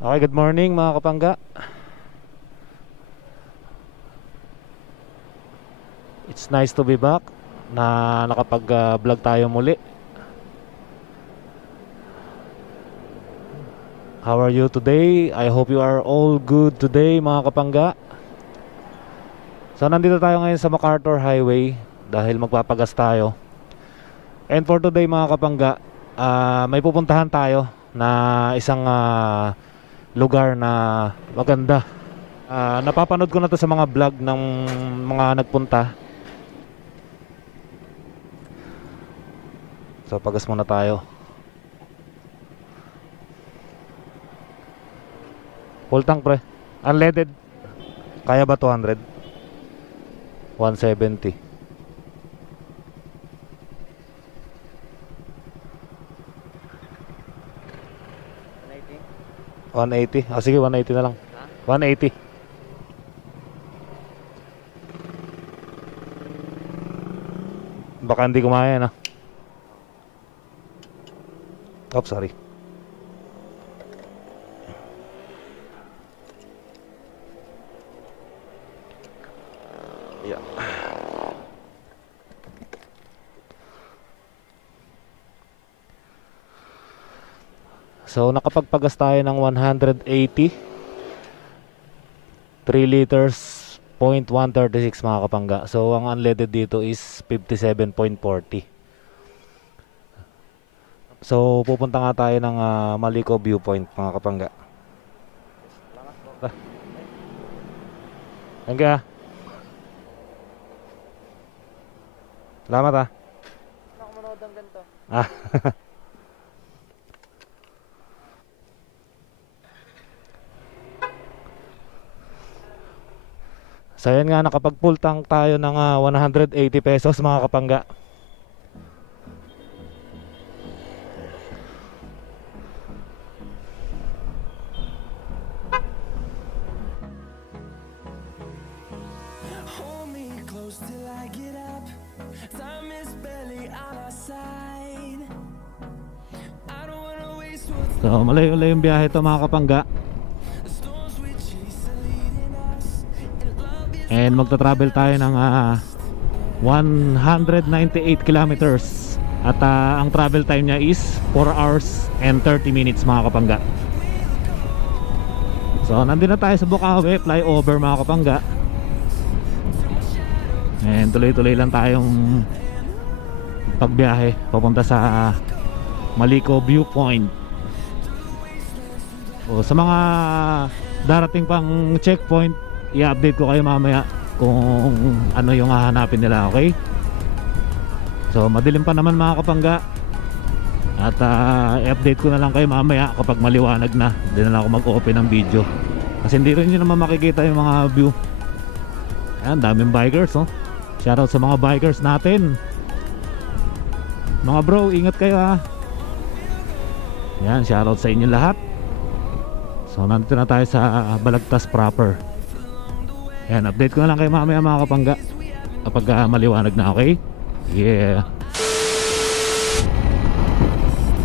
Okay, good morning mga kapangga. It's nice to be back na nakapag-vlog tayo muli. How are you today? I hope you are all good today mga kapangga. So nandito tayo ngayon sa MacArthur Highway dahil magpapagas tayo. And for today mga kapangga, may pupuntahan tayo na isang lugar na maganda. Napapanood ko na to sa mga vlog ng mga nagpunta. So pagas muna tayo. Full tank pre. Unleaded. Kaya ba 200? 170. 180. Sige, 180 na lang. 180. Baka hindi kumaya na. Oh, sorry. Yeah. So nakapagpagas tayo ng 180 3 liters 0.136 mga kapangga. So ang unleaded dito is 57.40. So pupunta nga tayo ng Malico Viewpoint mga kapangga. Thank you. Salamat Ako manood ng ganito. So yan nga, nakapag full tank tayo ng 180 pesos mga kapangga. So malayo-layo yung biyahe ito mga kapangga. And magta-travel tayo ng 198 kilometers. At ang travel time niya is 4 hours and 30 minutes mga kapangga. So nandito na tayo sa Bukawi flyover mga kapangga. And tuloy-tuloy lang tayong pagbiyahe papunta sa Malico Viewpoint. O, sa mga darating pang checkpoint, i-update ko kayo mamaya kung ano yung hahanapin nila, okay? So madilim pa naman mga kapangga. At i-update ko na lang kayo mamaya kapag maliwanag na. Hindi na lang ako mag-open ng video kasi hindi rin nyo naman makikita yung mga view. Ayan, daming bikers, oh. Shoutout sa mga bikers natin. Mga bro, ingat kayo ha. Ayan, shoutout sa inyo lahat. So nandito na tayo sa Balagtas proper. Ayan, update ko na lang kayo mamaya mga kapangga kapag maliwanag na, okay? Yeah.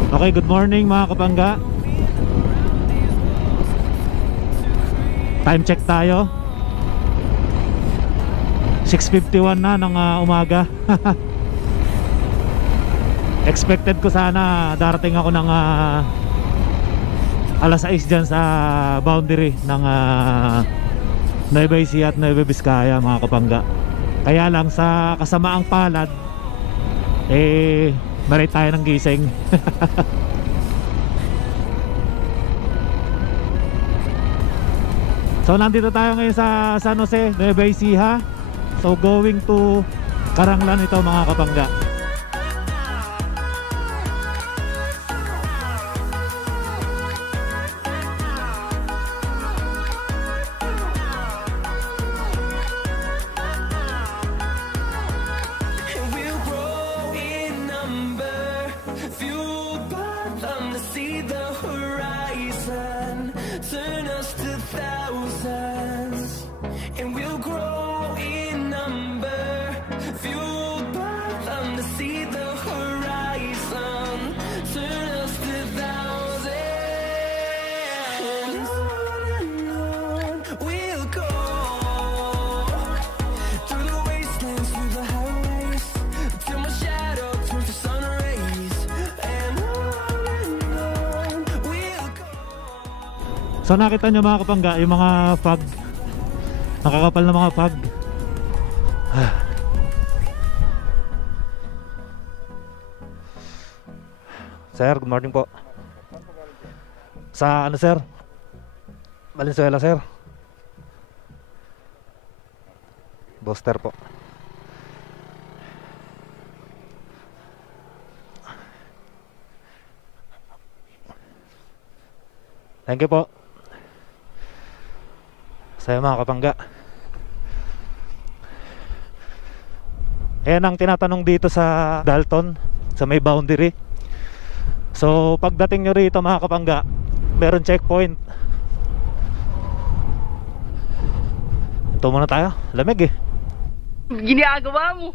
Okay, good morning mga kapangga. Time check tayo. 6:51 na ng umaga. Expected ko sana darating ako ng alas 6 dyan sa boundary ng Nueva Ecija at Nueva Vizcaya mga kapangga. Kaya lang sa kasamaang palad maray tayo ng gising. So nandito tayo ngayon sa San Jose, Nueva Ecija. So going to Karanglan ito mga kapangga. And we'll grow in number, fueled by them to So nakita nyo mga kapangga, yung mga fog, nakakapal na mga fog. Sir, good morning po. Sa ano sir? Valenzuela sir. Booster po. Thank you po. Saya mga kapangga. Ayan ang tinatanong dito sa Dalton, sa may boundary. So pagdating nyo rito mga kapangga, meron checkpoint. Ito muna tayo, lamig eh. Ginagawa mo.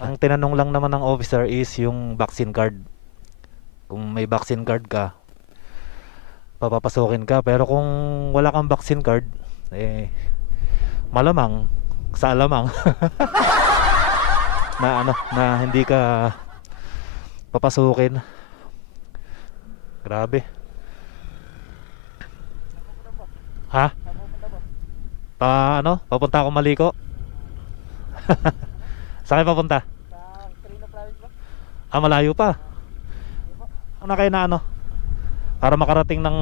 Ang tinanong lang naman ng officer is yung vaccine card. Kung may vaccine card ka, papapasukin ka. Pero kung wala kang vaccine card, eh malamang sa alamang na ano, na hindi ka papasukin. Grabe. Ha? Papunta ako Maliko. Saan kayo papunta? Sa Quirino Province ba? Ah, malayo pa. Ano kayo na ano? Para makarating ng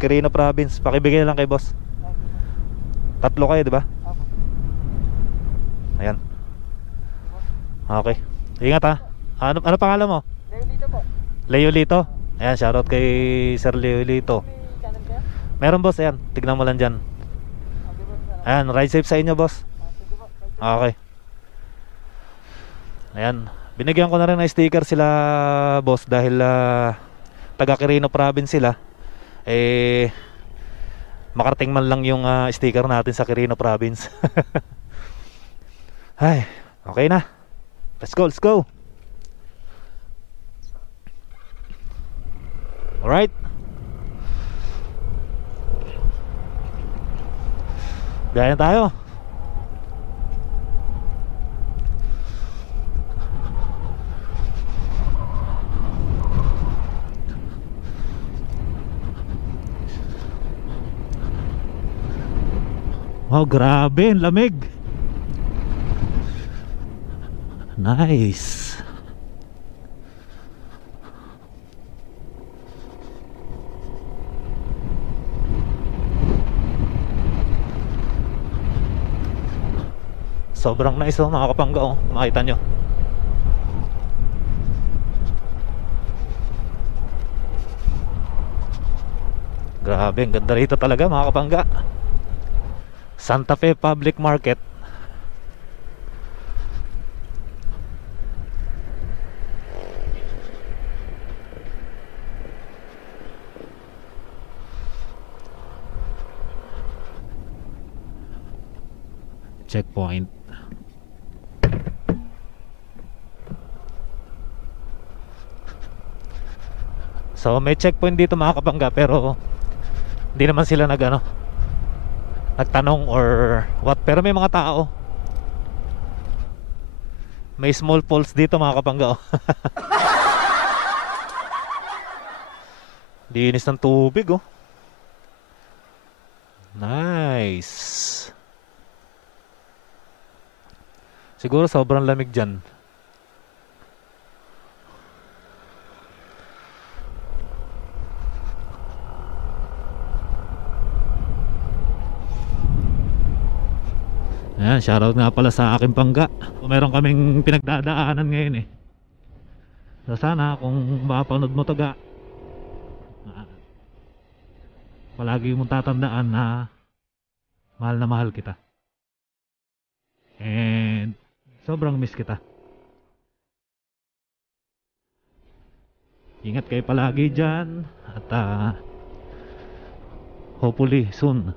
Quirino Province, pakibigay lang kay boss. 3 kayo, di ba? Ayan. Okay. Ingat ha. Ano pangalan mo? Leo po. Leo Lito. Ayan, shoutout kay Sir Leo Lito. May channel kayo? Meron boss, ayan. Tignan mo lang dyan. Okay boss. Ayan, ride safe sa inyo boss. Sige po. Okay. Ayan. Binigyan ko na rin ng sticker sila boss dahil taga Quirino Province sila. Eh makarating man lang yung sticker natin sa Quirino Province. Ay, okay na. Let's go, let's go. Alright. Biyahe tayo. Wow, grabe, ang lamig. Nice. Sobrang nice oh, mga kapangga oh. Makita nyo. Grabe, ang ganda rito talaga mga kapangga. Santa Fe Public Market. Checkpoint. So may checkpoint dito mga kapangga, pero hindi naman sila nagtanong or what. Pero may mga tao. May small falls dito mga kapangga oh. Linis ng tubig oh. Nice. Siguro sobrang lamig dyan. Ayan, shoutout nga pala sa aking pangga. Meron kaming pinagdadaanan ngayon eh. So sana kung mapanood mo to ga, palagi mong tatandaan na mahal kita. And sobrang miss kita. Ingat kayo palagi dyan. At hopefully soon.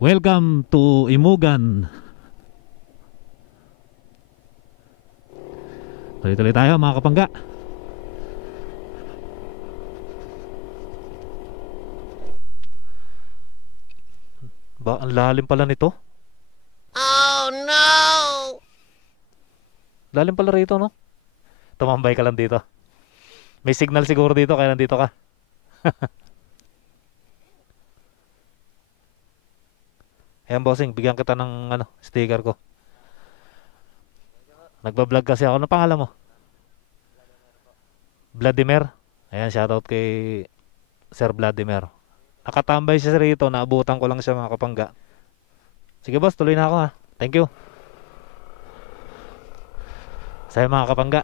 Welcome to Imugan. Tuloy-tuloy tayo mga kapangga. Ba, ang lalim pala nito. Oh no! Lalim pala rito no. Tumambay ka lang dito. May signal siguro dito kaya nandito ka. Ayan bossing, bigyan kita ng ano, sticker ko. Nagba-vlog kasi ako. Ano pangalan mo? Vladimir. Ayan, shoutout kay Sir Vladimir. Nakatambay siya rito, naabutan ko lang siya mga kapangga. Sige boss, tuloy na ako ha. Thank you. Sa'yo mga kapangga.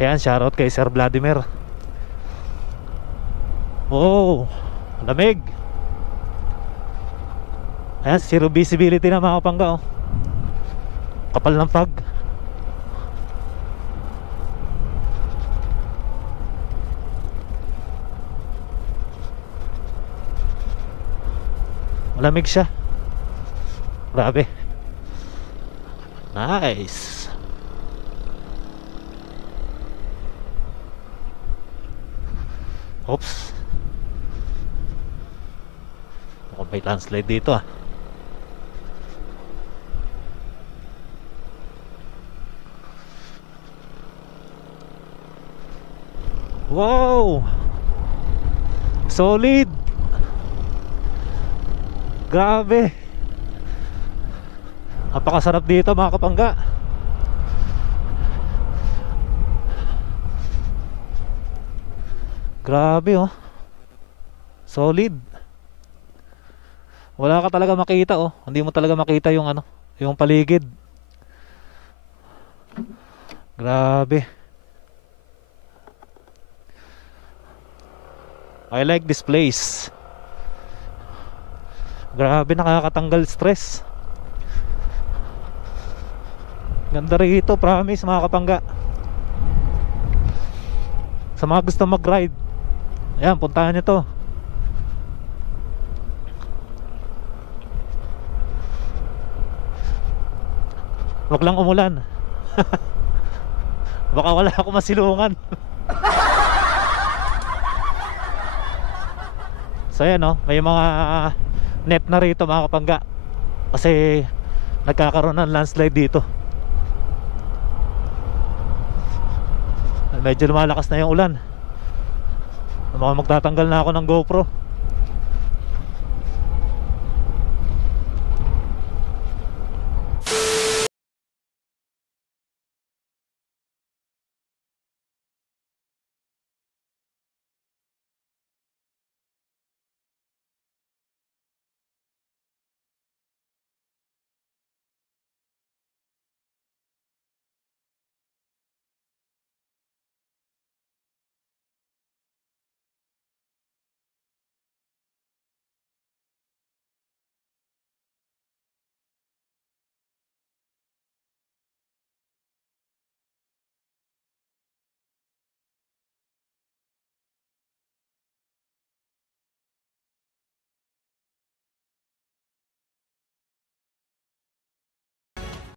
Ayan, shoutout kay Sir Vladimir. Wow, lamig. Ayan, zero visibility na mga kapangga oh. Kapal ng fog. Malamig siya. Grabe. Nice. Oops. Mukhang may landslide dito ah. Wow! Solid! Grabe! Napakasarap dito mga kapangga. Grabe oh. Solid. Wala ka talaga makita oh. Hindi mo talaga makita yung ano, yung paligid. Grabe. I like this place. Grabe, nakakatanggal stress. Ganda rito, promise mga kapangga. Sa mga gusto mag-ride, ayan, puntahan nyo to. Wag lang umulan. Baka wala ako masilungan. So ayan oh, may mga net na rito mga kapangga. Kasi nagkakaroon ng landslide dito. Medyo lumalakas na yung ulan. Mukhang magtatanggal na ako ng GoPro.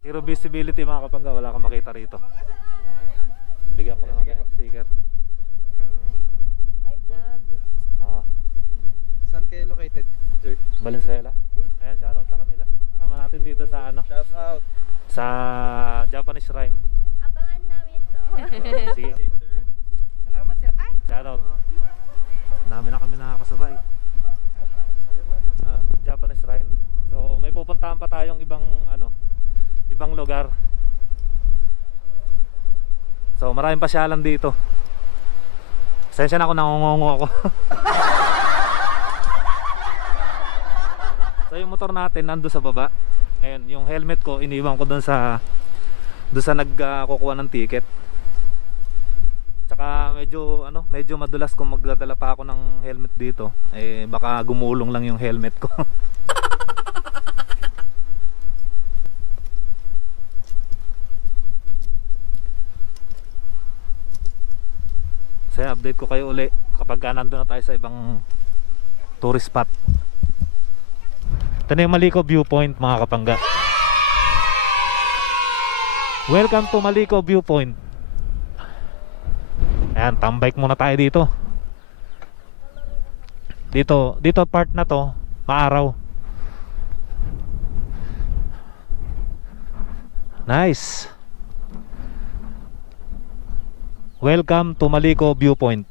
Zero visibility mga kapangga, wala kang makita rito. Bigyan ko na kayo ng sticker. Ay, vlog. Saan kayo located, sir? Valenzuela. Ayan, shoutout sa kanila. Tama natin dito sa ano, Shout out. sa Japanese Shrine. Abangan namin to. Sige, Salamat, sir. Ay! shoutout. Dami na kami nakakasabay. Japanese Shrine. So may pupuntahan pa tayong ibang ano, ibang lugar. So maraming pasyalan dito. Sensya na ako, nangungungo ako. So yung motor natin nando sa baba. Ayun, yung helmet ko iniwan ko doon sa nagkukuha ng ticket. Tsaka medyo ano, medyo madulas kung magdadala pa ako ng helmet dito. Eh baka gumulong lang yung helmet ko. So update ko kayo uli kapag nandun na tayo sa ibang tourist spot. Ito na yung Maliko Viewpoint mga kapangga. Welcome to Maliko Viewpoint. Ayan, tambike muna tayo dito. Dito part na to maaraw. Nice. Welcome to Malico Viewpoint.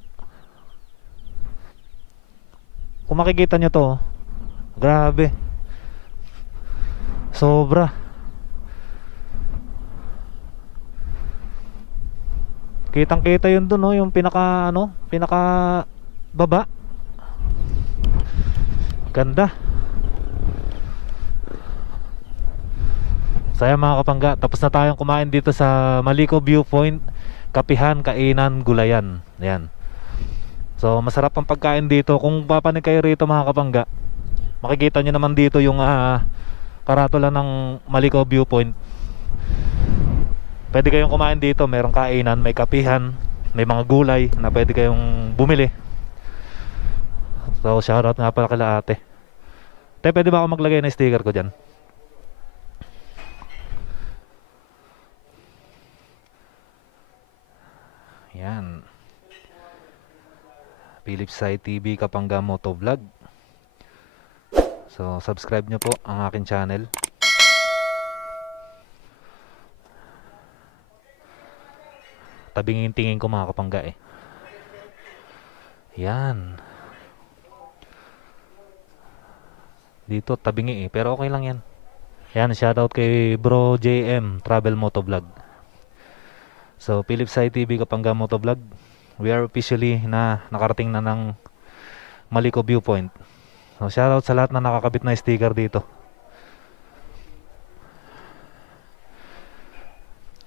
Kung makikita nyo to, grabe, sobra. Kitang kita yun dun, no? Yung pinaka baba. Ganda. Saya mga kapangga, tapos na tayong kumain dito sa Malico Viewpoint. Kapihan, kainan, gulayan. Yan. So masarap ang pagkain dito. Kung papanig kayo rito mga kapangga, makikita nyo naman dito yung karatula ng Malico Viewpoint. Pwede kayong kumain dito. Merong kainan, may kapihan, may mga gulay na pwede kayong bumili. So shoutout nga pala kila ate. Te, pwede ba ako maglagay ng sticker ko dyan? Yan, Philip Sai TV Kapangga Motovlog. So subscribe nyo po ang akin channel. Tabingin-tingin ko mga kapangga eh. Yan. Dito tabingi eh, pero okay lang yan. Yan, shoutout kay Bro JM Travel Motovlog. So Philip Sai TV Kapangga Motovlog, we are officially na nakarating na ng Malico Viewpoint. So shoutout sa lahat na nakakabit na sticker dito.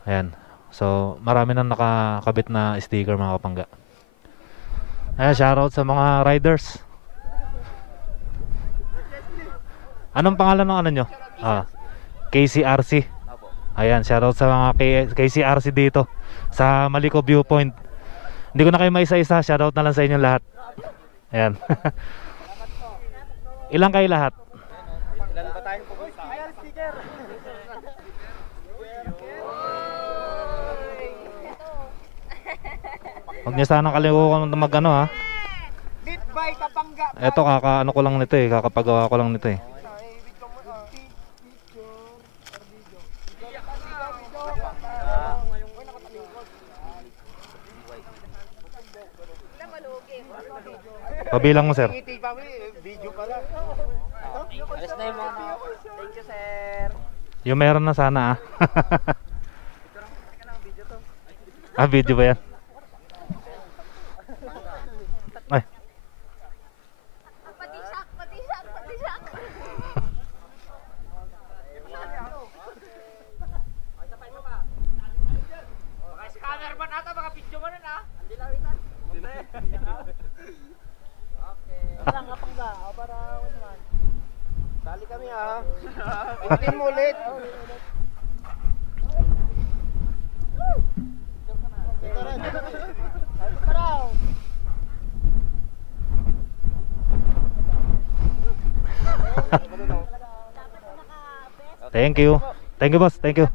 Ayan. So marami na nakakabit na sticker mga kapangga. Ayan, shoutout sa mga riders. Anong pangalan ng ano nyo? KCRC. Ayan, shoutout sa mga KCRC dito sa Malico Viewpoint. Hindi ko na kayo maisa-isa, shoutout na lang sa inyong lahat. Ayan. Ilang kayo lahat? Ilan ba tayong pupunta? Ayan, sticker! Huwag niya sanang kalimutan mag ano ha. Beat by Kapangga! Eto kakaano ko lang nito eh, kakapagawa ko lang nito eh. Pabilang mo sir. Video pala. Alis na yung mga. Thank you sir. Yung meron na sana video ba yan? Ay. Pati siyak. Baka si cameraman ata, baka video mo nun ah. Hindi lawitan. Okay. Parang Kapangga, para naman. Sali kami ah. Ulitin mo ulit. Thank you. Thank you boss, thank you.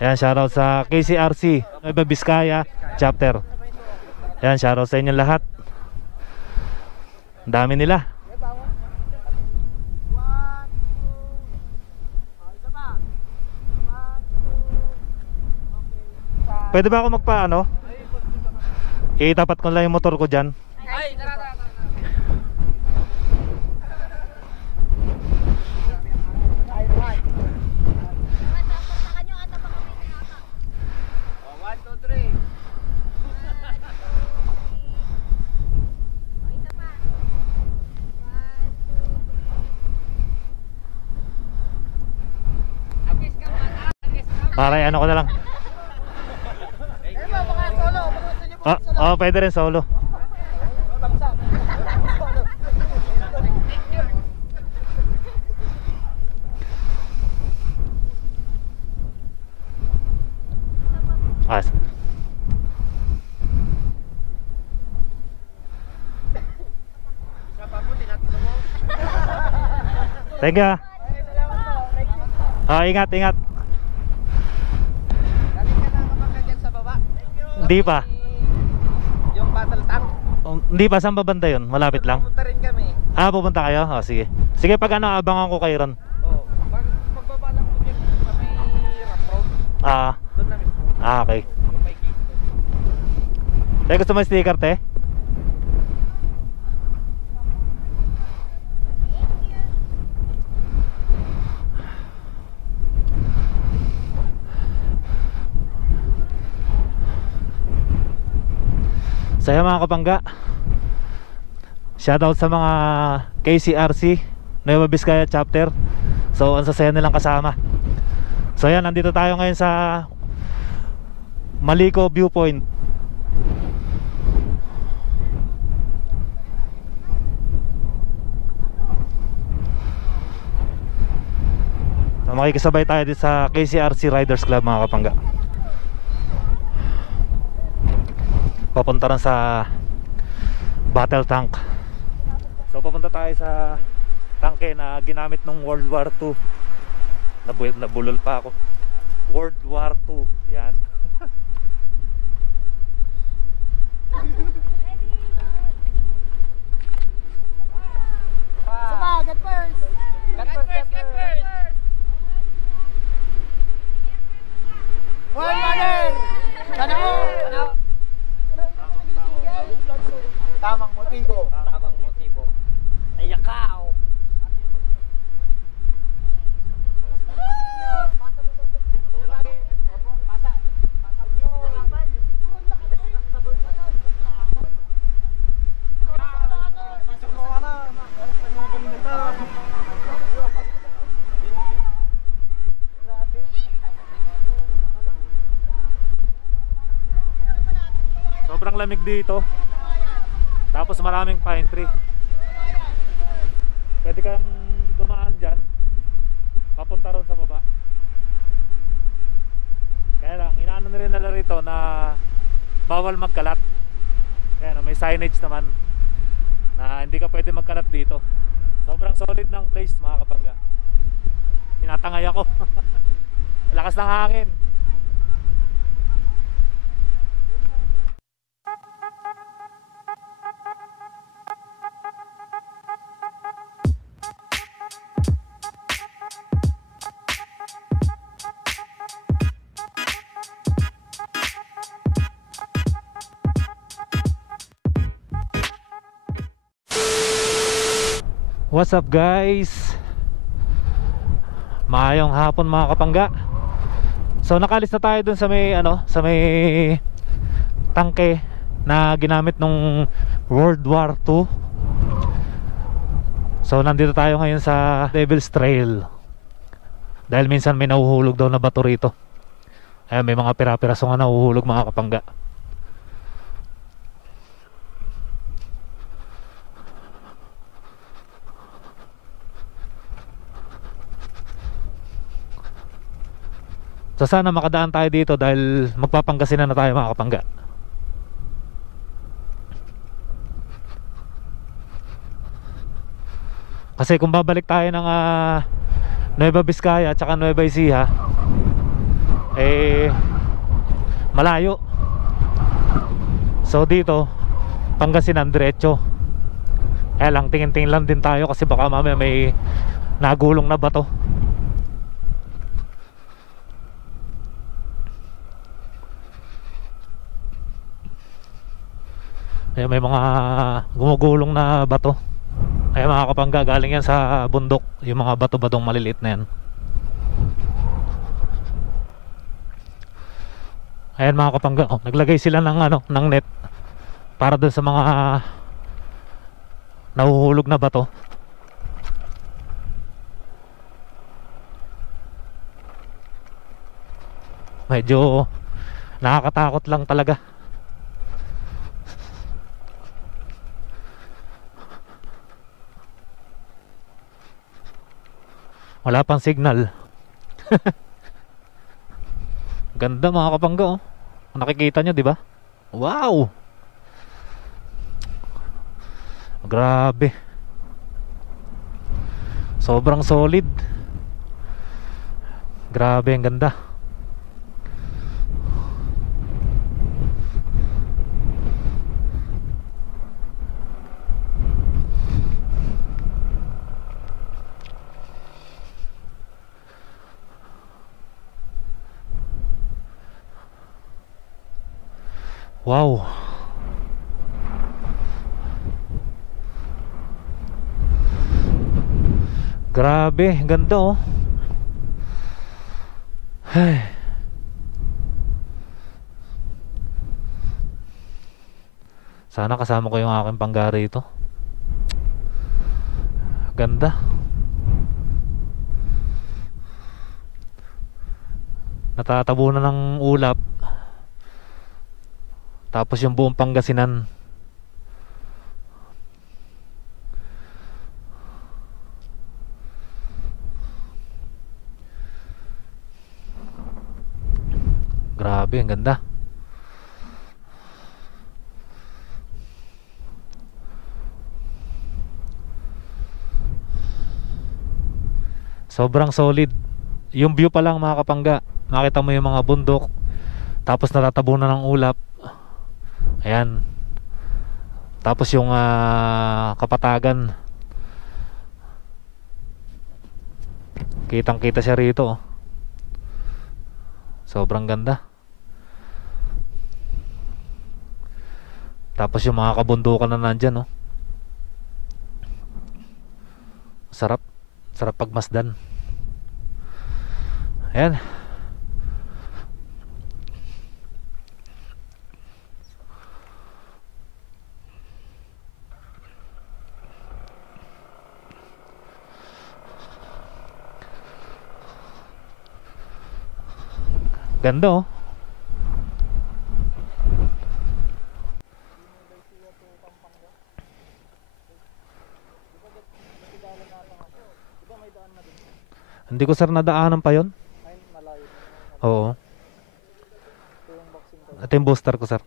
Ayan, shoutout sa KCRC Nueva Vizcaya chapter. Ayan, shoutout sa inyo lahat. Ang dami nila. Pwede ba ako magpaano? Itapat ko lang yung motor ko dyan. Ay, tara. Para ano ko na lang. Pwede rin solo. Thank you. Ingat. Galing ka na Kapangga dyan sa baba? Hindi pa. Yung battle tank? Hindi pa, saan ba banda yun? Malapit lang. Pupunta rin kami. Pupunta kayo? Sige. Sige, pag ano, abangan ko kayo ron. Oo. Pagbaba lang po dyan sa may rough road. Doon na mismo. Okay. Yung may gate. Te, gusto mo yung sticker, te? Saya mga kapangga. Shoutout sa mga KCRC Nueva Vizcaya chapter. So ang sasaya nilang kasama. So yan, nandito tayo ngayon sa Malico Viewpoint. So, makikisabay tayo dito sa KCRC Riders Club mga kapangga. Papunta rin sa battle tank. So papunta tayo sa tangke na ginamit nung World War II. Nabulol pa ako. World War II. Yan. Sama, get first. Get first. One mother. Sana mo. Tamang motibo. Tamang motibo. Ayakaw. Sobrang lamig dito. Tapos maraming pine tree. Pwede kang dumaan dyan, papunta ron sa baba. Kaya lang, inaano na rin nila rito na bawal magkalat. Kaya may signage naman na hindi ka pwede magkalat dito. Sobrang solid ng place mga kapangga. Tinatangay ako. Lakas ng hangin. What's up guys? Maayong hapon mga kapangga. So nakalis na tayo dun sa may sa may tangke na ginamit nung World War II. So nandito tayo ngayon sa Devil's Trail. Dahil minsan may nahuhulog daw na bato rito. Ayan, may mga pira-piraso nga nahuhulog mga kapangga. So sana makadaan tayo dito dahil magpapangasinan na tayo mga kapangga. Kasi kung babalik tayo ng Nueva Vizcaya at saka Nueva Ecija, malayo. So dito Pangasinan diretso. Kaya lang tingin-tingin lang din tayo kasi baka mamaya may nagulong na bato. Ayan, may mga gumugulong na bato. Ayan mga kapangga, galing yan sa bundok. Yung mga bato-batong maliliit na yan. Ayan mga kapangga, naglagay sila ng net para dun sa mga nahuhulog na bato. Medyo nakakatakot lang talaga. Wala pang signal. Ganda mga kapangga, oh. Nakikita nyo, di ba? Wow! Grabe. Sobrang solid. Grabe, ang ganda. Wow. Grabe, ganda oh. Ay. Sana kasama ko yung aking panggari ito. Ganda. Natatabunan ng ulap. Tapos yung buong Pangasinan. Grabe, ang ganda. Sobrang solid. Yung view pa lang mga kapangga, makita mo yung mga bundok, tapos natatabunan ng ulap. Ayan. Tapos yung Kapatagan. Kitang kita siya rito oh. Sobrang ganda. Tapos yung mga kabundukan na nandyan oh. Sarap. Sarap pagmasdan. Ayan. Ganda oh. Hindi ko sir nadaanan pa yon. Ay, malayo. Oo. Ito yung boxing ko. Ito yung booster ko sir.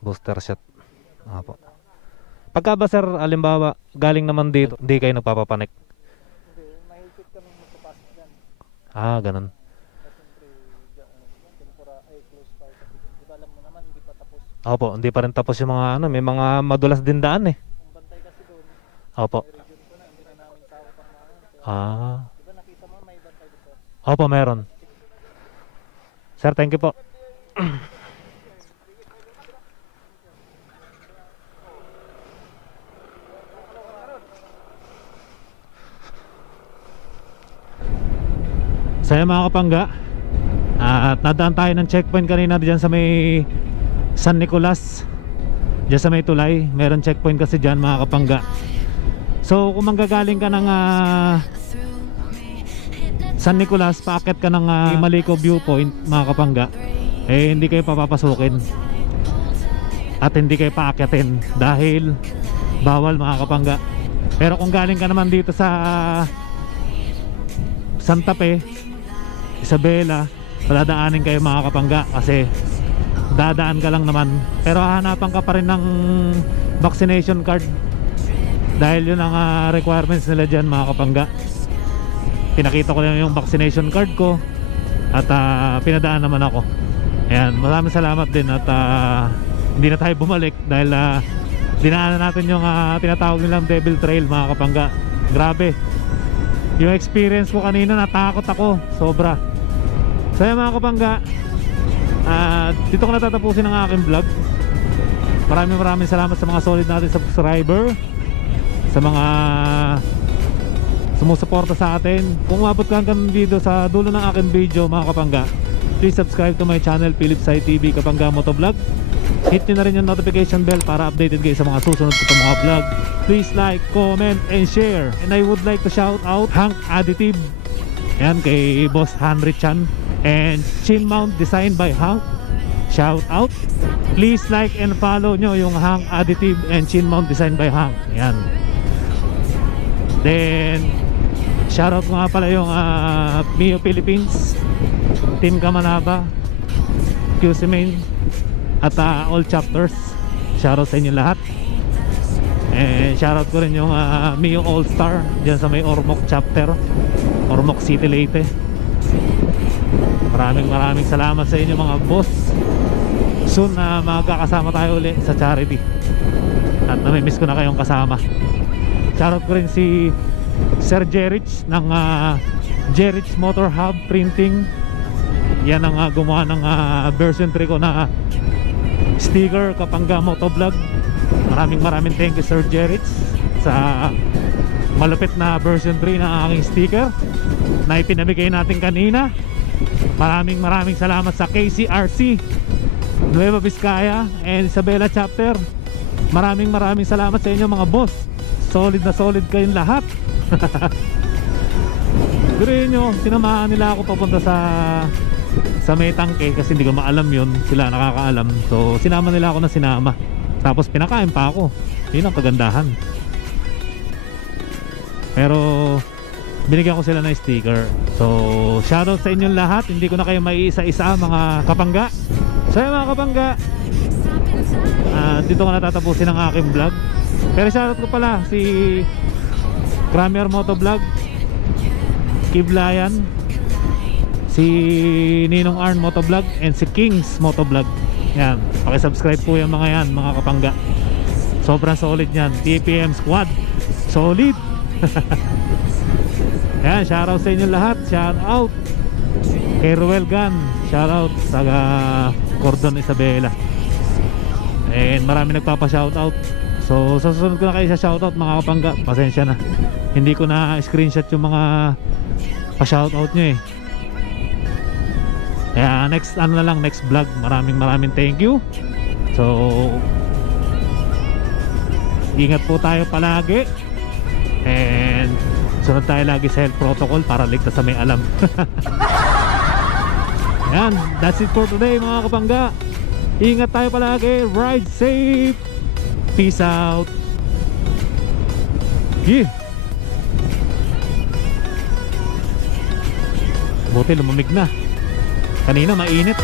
Booster shot. Apo. Pagka ba sir, alimbawa, galing naman dito, hindi kayo nagpapapanik? Hindi, mahigpit kami magpapasok dyan. Ah, ganun. Siyempre, tempura, ay close pa. Di ba alam mo naman, hindi pa tapos. Opo, hindi pa rin tapos yung mga ano, may mga madulas din daan eh. Kung bantay kasi doon, Opo. region ko na, hindi na namin sawat ang mga yun. Ah. Di ba nakita mo, may bantay dito. Opo, meron. Sir, thank you po. Saya mga kapangga, at nadaan tayo ng checkpoint kanina dyan sa may San Nicolas, dyan sa may tulay. Meron checkpoint kasi dyan mga kapangga. So kung manggagaling ka ng San Nicolas, paakyat ka ng Malico Viewpoint mga kapangga, eh hindi kayo papapasukin at hindi kayo paakyatin dahil bawal mga kapangga. Pero kung galing ka naman dito sa Santa Fe, Isabela, dadaanin kayo mga kapangga kasi dadaan ka lang naman. Pero hahanapan ka pa rin ng vaccination card dahil yun ang requirements nila dyan mga kapangga. Pinakita ko lang yung vaccination card ko at pinadaan naman ako. Ayan, maraming salamat din at hindi na tayo bumalik dahil dinaanan natin yung tinatawag nilang Devil Trail mga kapangga. Grabe yung experience ko kanina, natakot ako sobra. So yan mga kapangga, dito ko natatapusin ang aking vlog. Maraming salamat sa mga solid natin subscriber, sa mga sumusuporta sa atin. Kung umabot ka hanggang dito sa dulo ng aking video mga kapangga, please subscribe to my channel, Philip Sai TV Kapangga Motovlog. Hit nyo na rin yung notification bell para updated kayo sa mga susunod ko mga vlog. Please like, comment, and share. And I would like to shout out Hank Additive, yan kay Boss Henry Chan, and chin mount designed by Hank. Shout out. Please like and follow nyo yung Hank Additive and chin mount designed by Hank. Yan. Then shout out ko nga pala yung Mio Philippines, Team Kamanaba, QC Main, at all chapters. Shoutout sa inyo lahat. And shoutout ko rin yung Mio All Star dyan sa may Ormoc chapter, Ormoc City, Leyte. Maraming salamat sa inyo mga boss. Soon na magkakasama tayo ulit sa charity at namimiss ko na kayong kasama. Shoutout ko rin si Sir Jerich ng Jerich Motor Hub Printing. Yan ang gumawa ng version 3 ko na sticker Kapangga Motovlog. Maraming thank you Sir Jerich sa malupit na version 3 ng aking sticker na ipinamigay natin kanina. Maraming salamat sa KCRC Nueva Vizcaya and Isabela Chapter. Maraming salamat sa inyo mga boss. Solid na solid kayong lahat. Gurin nyo, sinamahan nila ako papunta sa may tangke kasi hindi ko maalam yun, sila nakakaalam. So sinama nila ako na sinama. Tapos pinakain pa ako. Yun ang kagandahan. Pero binigyan ko sila ng sticker. So shoutout sa inyong lahat. Hindi ko na kayo maiisa-isa mga kapangga. So yun mga kapangga, dito ko natatapusin ang aking vlog. Pero shoutout ko pala si Kramer Motovlog, Kiblayan, si Ninong Arn Motovlog, and si Kings Motovlog. Yan, pakisubscribe po yung mga yan mga kapangga. Sobrang solid yan. TPM Squad, solid. Yan, shoutout sa inyo lahat. Shoutout kay Ruel Gan, shoutout sa Cordon Isabela. And marami nagpapa-shoutout. So susunod ko na kayo sa shoutout mga kapangga. Pasensya na, hindi ko na screenshot yung mga pa-shoutout nyo eh. Kaya next next vlog. Maraming thank you. So ingat po tayo palagi. And sunod tayo lagi sa health protocol para ligtas sa may alam. Yan, that's it for today mga kapangga. Ingat tayo palagi. Ride safe. Peace out. Yeah. Buti lumamig na. Kanina mainit.